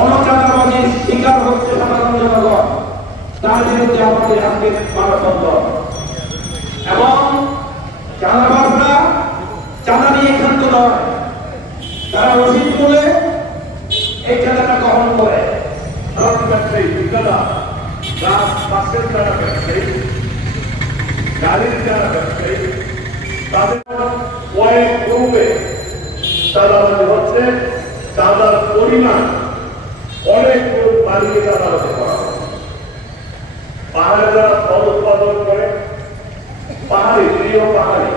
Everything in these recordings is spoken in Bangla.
গণচাঁদাবাজির শিকার হচ্ছে সাধারণ জনগণ, তার বিরুদ্ধে আমাদের আজকে মানববন্ধন। এবং চাঁদাবাজরা চাঁদা নিয়ে ক্ষান্ত নয়, তারা রসিদ তুলে এই চাঁদাটা গ্রহণ করে। ব্যবসায়ী ঠিকানা বাসের যারা ব্যবসায়ী, গাড়ির যারা ব্যবসায়ী, তাদের কয়েক গ্রুপে চাঁদাবাজি হচ্ছে। চাঁদার পরিমাণ অনেক গ্রুপ বাড়িয়ে চাঁদাবাজি করা হয়। পাহাড়ে যারা ফল উৎপাদন করে, পাহাড়ি প্রিয় পাহাড়ি,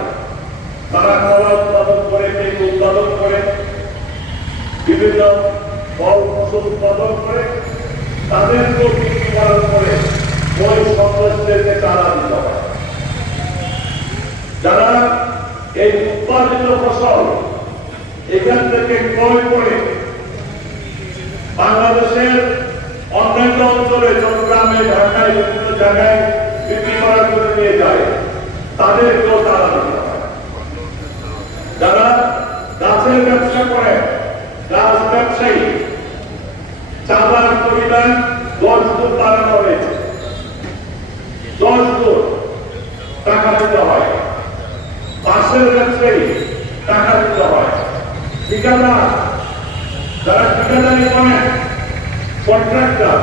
তারা কলা উৎপাদন করে, কেক উৎপাদন করে, বিভিন্ন ফল ফসল উৎপাদন করে, তাদেরকেও বিক্রি করার পরে ওই সন্ত্রাসীদেরকে চাঁদা দিতে হয়। যারা এই উৎপাদিত ফসল এখান থেকে ক্রয় করে বাংলাদেশের অন্যান্য অঞ্চলে, চট্টগ্রামে, ঢাকায়, বিভিন্ন জায়গায় বিক্রি করার জন্য নিয়ে যায়, তাদেরকেও চাঁদা দিতে হয়। যারা গাছের ব্যবসা করে, গাছ ব্যবসায়ী, চাঁদার পরিমাণ 10 গুণ বাড়ানো হয়েছে। 10 গুণ টাকা দিতে হয়। বাসের ব্যবসায়ী টাকা দিতে হয়। ঠিকাদার যারা ঠিকাদারি করেন, কন্ট্রাক্টর,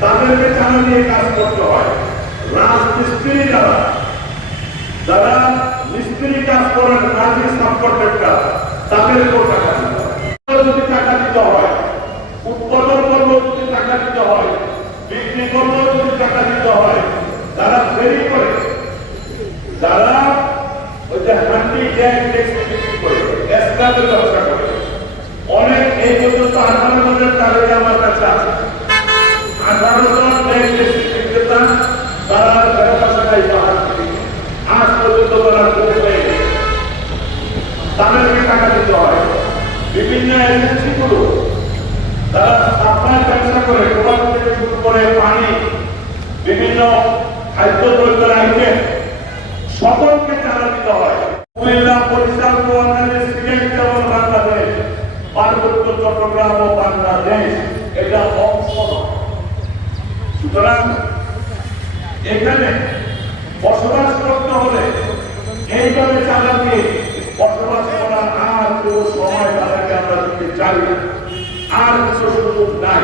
তাদেরকে চাঁদা দিয়ে কাজ করতে হয়। রাজমিস্ত্রি যারা মিস্ত্রি কাজ করেন, রাজি সাব কন্ট্রাক্টর, তাদেরকেও টাকা দিতে হয়। যদি টাকা দিতে হয়, উৎপাদন করলেও যদি টাকা দিতে হয়, বিক্রি করলেও যদি টাকা দিতে হয়, যারা ফেরি করে, যারা ওই যে হান্ডি জ্যাক বিক্রি করে, এসকাদের ব্যবসা করে, অনেক এই পর্যন্ত 18 জনের তালিকা আমার কাছে আছে। 18 জন বিক্রেতা, তারা ব্যবসায়ী পাহাড় থেকে আজ পর্যন্ত তারা করে পেয়ে গেছে। তাদেরকে টাকা দিতে হয়। বিভিন্ন এজেন্সিগুলো তারা সাপ্লাই ব্যবসা করে, গোলাপ থেকে শুরু করে পানি, বিভিন্ন খাদ্য দ্রব্যের আইটেম, সকলকে চাঁদা দিতে হয়। কুমিল্লা, বরিশাল, নোয়াখালী, সিলেট এবং বাংলাদেশ, পার্বত্য চট্টগ্রাম ও বাংলাদেশ এটা অংশ নয়। সুতরাং এখানে বসবাস করতে হলে এইভাবে চাঁদা দিয়ে বসবাস করার আর কোনো সময় তাদেরকে আমরা দিতে চাই না, আর কিছু সুযোগ নাই।